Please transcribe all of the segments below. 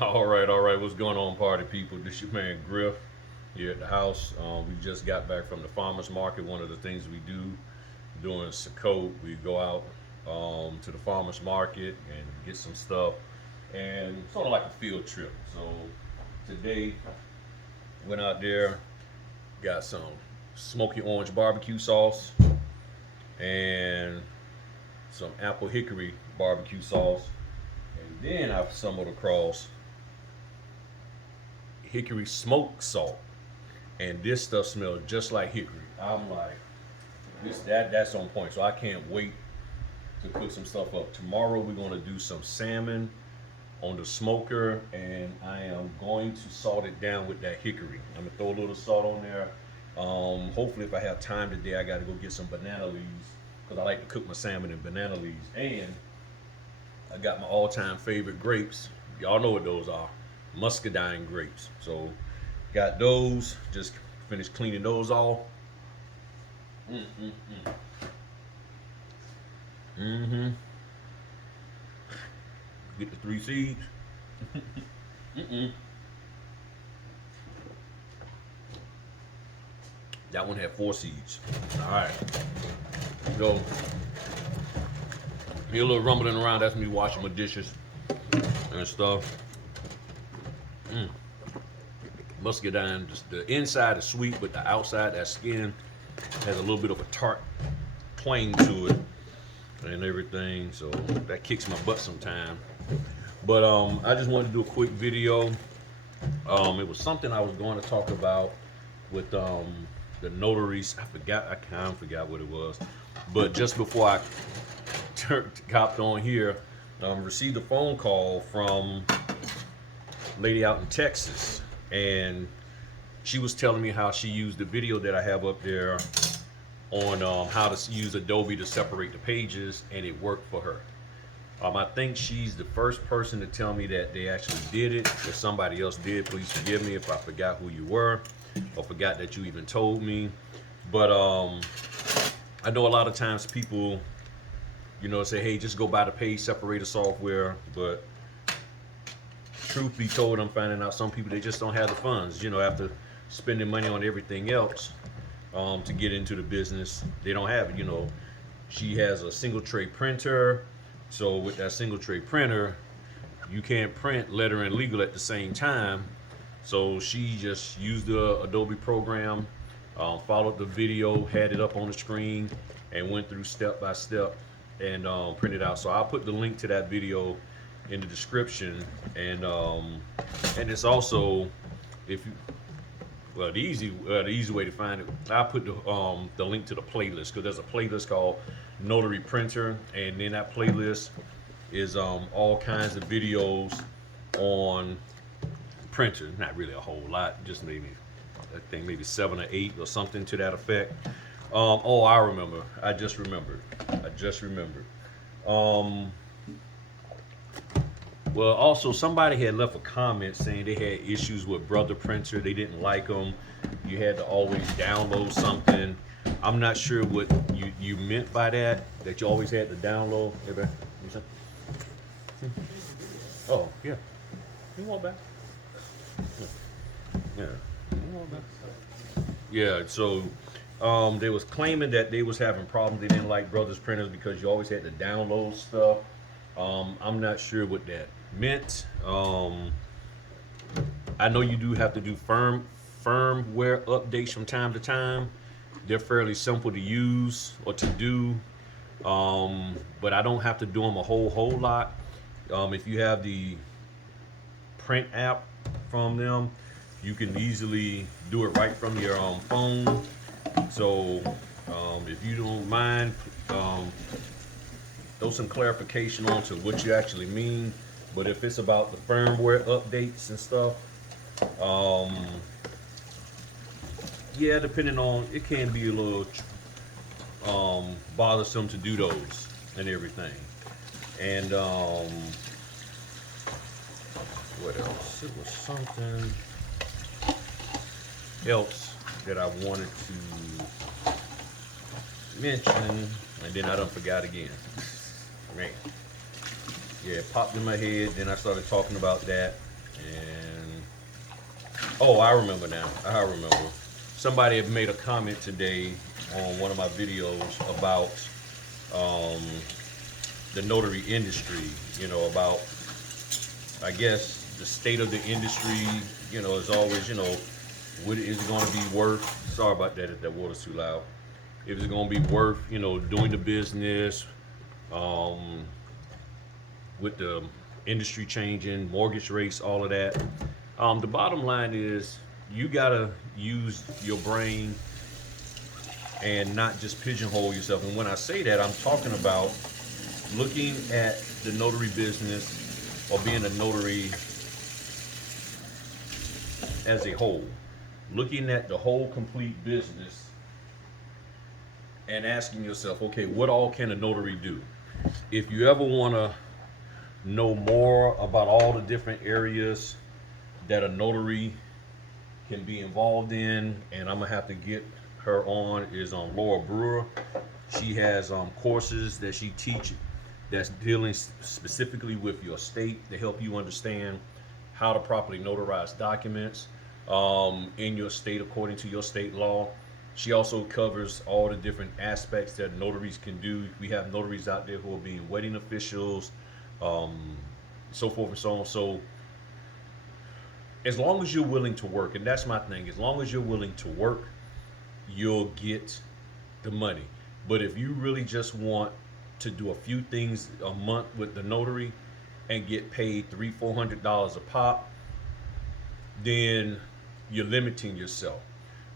All right. What's going on, party people? This your man Griff here at the house. We just got back from the farmers market. One of the things we do during Sukkot, we go out to the farmers market and get some stuff, and sort of like a field trip. So today, went out there, got some smoky orange barbecue sauce and some apple hickory barbecue sauce, and then I stumbled across hickory smoked salt, and this stuff smells just like hickory. I'm like, that's on point. So I can't wait to cook some stuff up. Tomorrow we're gonna do some salmon on the smoker, and I am going to salt it down with that hickory. I'm gonna throw a little salt on there. Hopefully, if I have time today, I got to go get some banana leaves because I like to cook my salmon in banana leaves. And I got my all-time favorite grapes. Y'all know what those are, muscadine grapes. So got those. Just finished cleaning those off. Mm-hmm. Get the 3 seeds. Mm-mm. That one had 4 seeds. All right. So, hear a little rumbling around. That's me washing my dishes and stuff. Muscadine, just the inside is sweet, but the outside, that skin, has a little bit of a tart twang to it and everything. So that kicks my butt sometime. But I just wanted to do a quick video. It was something I was going to talk about with the notaries. I kind of forgot what it was. But just before I hopped on here, received a phone call from a lady out in Texas, and she was telling me how she used the video that I have up there on how to use Adobe to separate the pages, and it worked for her. I think she's the first person to tell me that they actually did it. If somebody else did, please forgive me if I forgot who you were or forgot that you even told me. But I know a lot of times people, say, hey, just go buy the page separator software. But truth be told, I'm finding out some people, they just don't have the funds, after spending money on everything else to get into the business. They don't have it. She has a single tray printer. So with that single tray printer, you can't print letter and legal at the same time. So she just used the Adobe program, followed the video, had it up on the screen, and went through step by step and printed out. So I'll put the link to that video in the description, and it's also, if you, well, the easy way to find it, I put the link to the playlist, because there's a playlist called Notary Printer, and then that playlist is all kinds of videos on printer. Not really a whole lot, just maybe, I think maybe 7 or 8 or something to that effect. Oh, I remember. I just remembered. Well, also somebody had left a comment saying they had issues with Brother Printer. They didn't like them. You had to always download something. I'm not sure what you meant by that you always had to download. Oh, yeah. You want back? Yeah. Yeah, so they was claiming that they was having problems. They didn't like Brothers Printers because you always had to download stuff. I'm not sure what that meant. I know you do have to do firmware updates from time to time. They're fairly simple to use or to do, but I don't have to do them a whole lot. If you have the print app from them, you can easily do it right from your phone. So if you don't mind, throw some clarification on to what you actually mean. But if it's about the firmware updates and stuff, yeah, depending on, it can be a little bothersome to do those and everything. And what else? It was something else that I wanted to mention, and then I done forgot again. Man. Yeah, it popped in my head, then I started talking about that, And oh, I remember now. I remember. Somebody had made a comment today on one of my videos about um, the notary industry. About, I guess, the state of the industry. Is always, what is it going to be worth? Sorry about that if that water's too loud. If it's going to be worth, doing the business, um, with the industry changing, mortgage rates, all of that. The bottom line is you gotta use your brain and not just pigeonhole yourself. And when I say that, I'm talking about looking at the notary business or being a notary as a whole, looking at the whole complete business and asking yourself, okay, what all can a notary do? If you ever want to know more about all the different areas that a notary can be involved in, and I'm gonna have to get her on, is on Laura Brewer. She has courses that she teaches that's dealing specifically with your state to help you understand how to properly notarize documents in your state according to your state law. She also covers all the different aspects that notaries can do. We have notaries out there who are being wedding officials, so forth and so on. So as long as you're willing to work, and that's my thing, as long as you're willing to work, you'll get the money. But if you really just want to do a few things a month with the notary and get paid $300-400 a pop, then you're limiting yourself.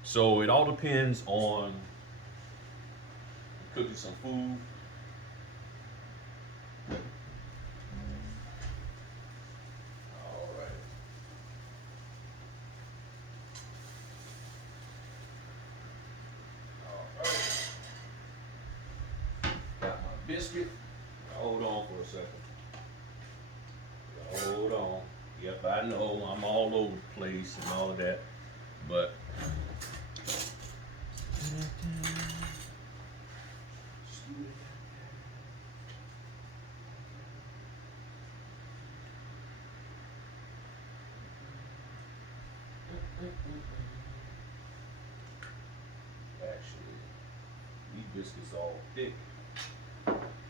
So it all depends on cooking some food. All right. All right. Got my biscuit. Hold on for a second. Hold on. Yep, I know I'm all over the place and all of that, but actually, these biscuits all thick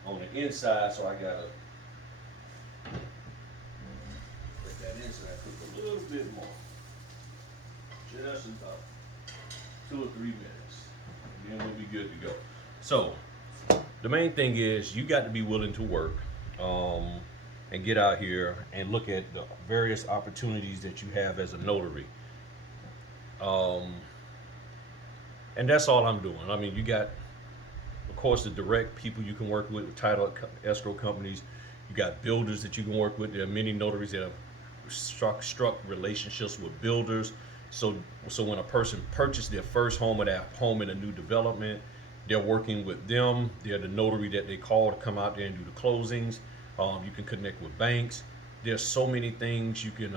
on the inside, so I gotta let that inside cook a little bit more, just about 2 or 3 minutes, and then we'll be good to go. So the main thing is you got to be willing to work, and get out here and look at the various opportunities that you have as a notary. And that's all I'm doing. I mean, you got, of course, the direct people you can work with title escrow companies. You got builders that you can work with. There are many notaries that have struck relationships with builders. So when a person purchased their first home or their home in a new development, they're working with them. They're the notary that they call to come out there and do the closings. You can connect with banks. There's so many things. You can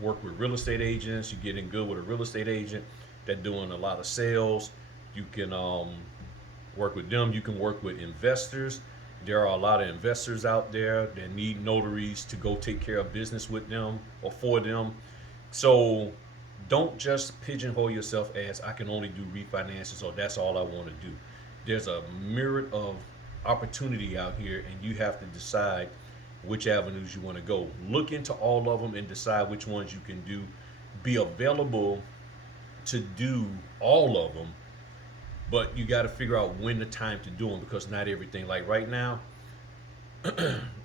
work with real estate agents. You get in good with a real estate agent that's doing a lot of sales. You can work with them. You can work with investors. There are a lot of investors out there that need notaries to go take care of business with them or for them. So don't just pigeonhole yourself as I can only do refinances or that's all I want to do. There's a myriad of opportunity out here, and you have to decide which avenues you want to go. Look into all of them and decide which ones you can do. Be available to do all of them, but you got to figure out when the time to do them, because not everything, like right now,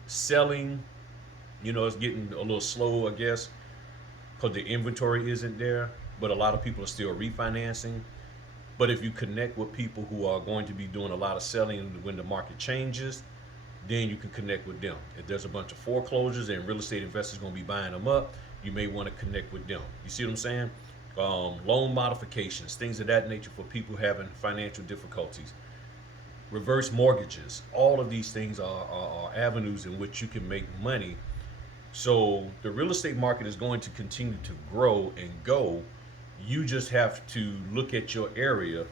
selling, it's getting a little slow, I guess, because the inventory isn't there, but a lot of people are still refinancing. But if you connect with people who are going to be doing a lot of selling when the market changes, then you can connect with them. If there's a bunch of foreclosures and real estate investors going to be buying them up, you may want to connect with them. You see what I'm saying? Loan modifications, things of that nature for people having financial difficulties. Reverse mortgages. All of these things are avenues in which you can make money. So the real estate market is going to continue to grow and go. You just have to look at your area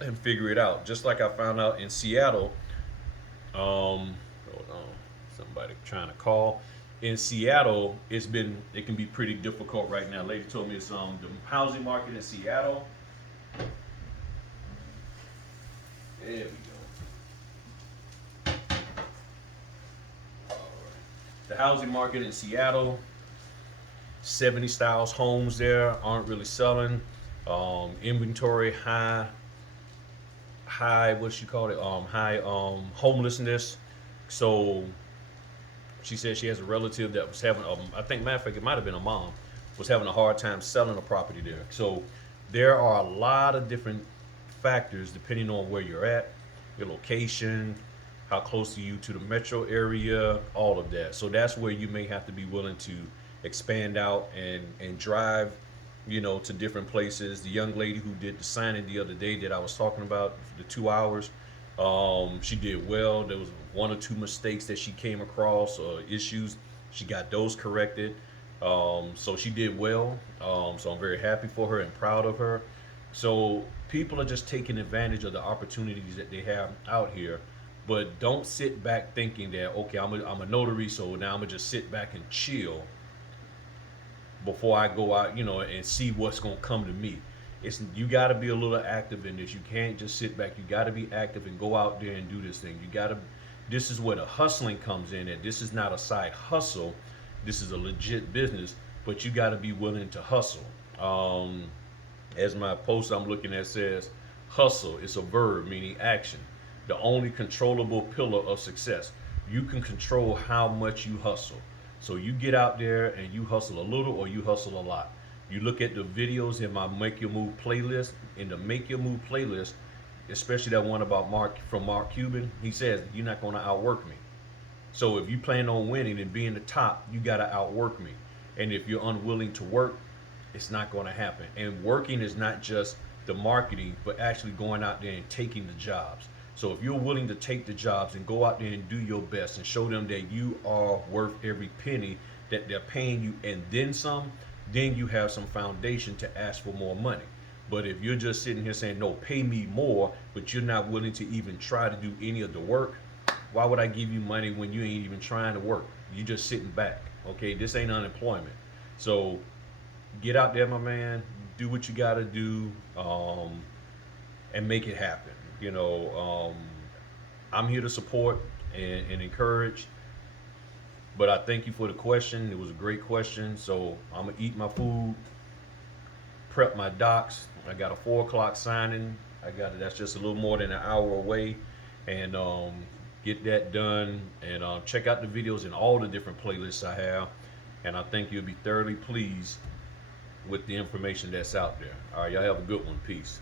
and figure it out. Just like I found out in Seattle, hold on, somebody trying to call. in Seattle, it can be pretty difficult right now. Lady told me it's the housing market in Seattle. There we go. All right. The housing market in Seattle, 70 styles homes there aren't really selling. Inventory high, what you call it? High homelessness. So she said she has a relative that was having, I think, matter of fact, it might have been a mom, was having a hard time selling a property there. So there are a lot of different factors depending on where you're at, your location, how close are you to the metro area, all of that. So that's where you may have to be willing to expand out and drive, to different places. The young lady who did the signing the other day that I was talking about, the 2 hours, she did well. There was one or two mistakes that she came across, issues. She got those corrected. So she did well. So I'm very happy for her and proud of her. So people are just taking advantage of the opportunities that they have out here. But don't sit back thinking that, okay, I'm a notary, so now I'm going to just sit back and chill before I go out, and see what's going to come to me. You got to be a little active in this. You can't just sit back. You got to be active and go out there and do this thing. This is where the hustling comes in. And this is not a side hustle. This is a legit business, but you got to be willing to hustle. As my post I'm looking at says, hustle is a verb meaning action. The only controllable pillar of success. You can control how much you hustle. So you get out there and you hustle a little or you hustle a lot. You look at the videos in my Make Your Move playlist. In the Make Your Move playlist, especially that one about Mark Cuban, he says, you're not going to outwork me. So if you plan on winning and being the top, you got to outwork me. And if you're unwilling to work, it's not going to happen. And working is not just the marketing, but actually going out there and taking the jobs. So if you're willing to take the jobs and go out there and do your best and show them that you are worth every penny that they're paying you and then some, then you have some foundation to ask for more money. But if you're just sitting here saying, no, pay me more, but you're not willing to even try to do any of the work, why would I give you money when you ain't even trying to work? You're just sitting back. Okay, this ain't unemployment. So get out there, my man, do what you got to do, and make it happen. I'm here to support and encourage, but I thank you for the question. It was a great question. So I'm gonna eat my food, prep my docs. I got a 4 o'clock signing. That's just a little more than an hour away, and get that done. And check out the videos in all the different playlists I have. And I think you'll be thoroughly pleased with the information that's out there. All right, y'all have a good one. Peace.